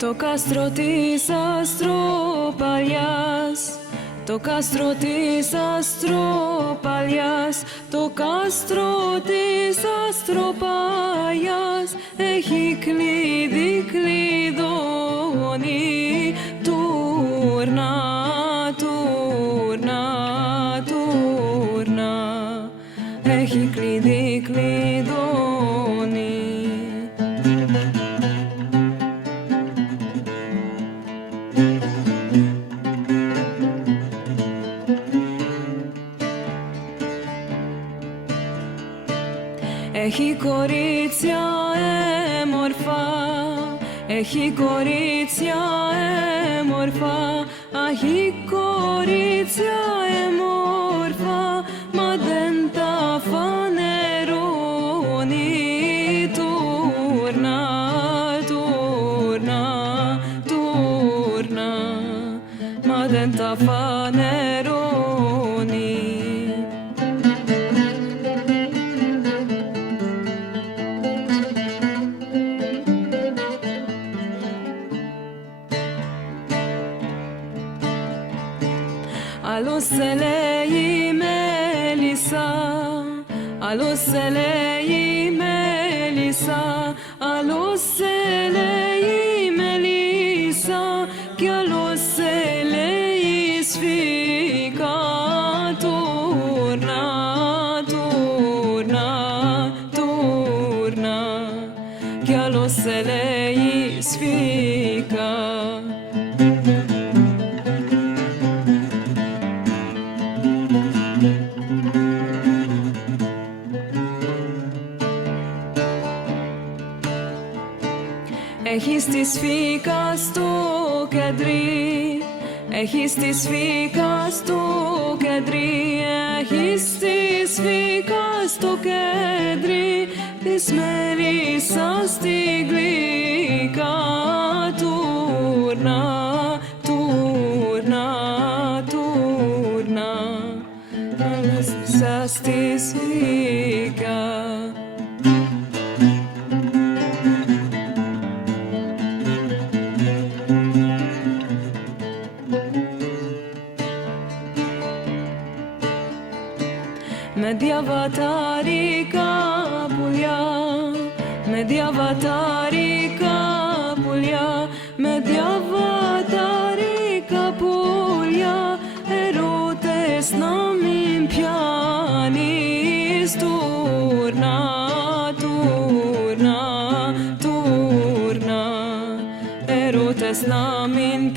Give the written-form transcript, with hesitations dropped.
Το κάστρο της Αστροπαλιάς, το κάστρο της Αστροπαλιάς, το κάστρο της Αστροπαλιάς έχει κλειδί κλειδώνει, τούρνα, τούρνα, τούρνα, έχει κλειδί κλειδώνει. Έχει κορίτσια έμορφα, έχει κορίτσια έμορφα, έχει κορίτσια έμορφα, μα δεν τα φανερώνει, τούρνα, τούρνα, τούρνα, μα δεν τα φανερώνει. Άλλος σε λέει Μέλισσα, άλλος σε λέει Μέλισσα, άλλος σε λέει Μελίσσα κι άλλος σε λέει Σφίκα, τούρνα, τούρνα, τούρνα κι άλλος σε λέει Σφίκα. Έχεις τη Σφίκα στο κεντρί, έχεις τη Σφίκα στο κεντρί, έχεις τη Σφίκα στο κεντρί, της Μελισσάς στην γλυκά, τούρνα, τούρνα, τούρνα, Μελισσάς στη Σφίκα. Με διαβατάρικα πουλιά, με διαβατάρικα πουλιά, με διαβατάρικα πουλιά, ερώτες να μην πιάνεις, τούρνα, τούρνα, τούρνα, ερώτες να μην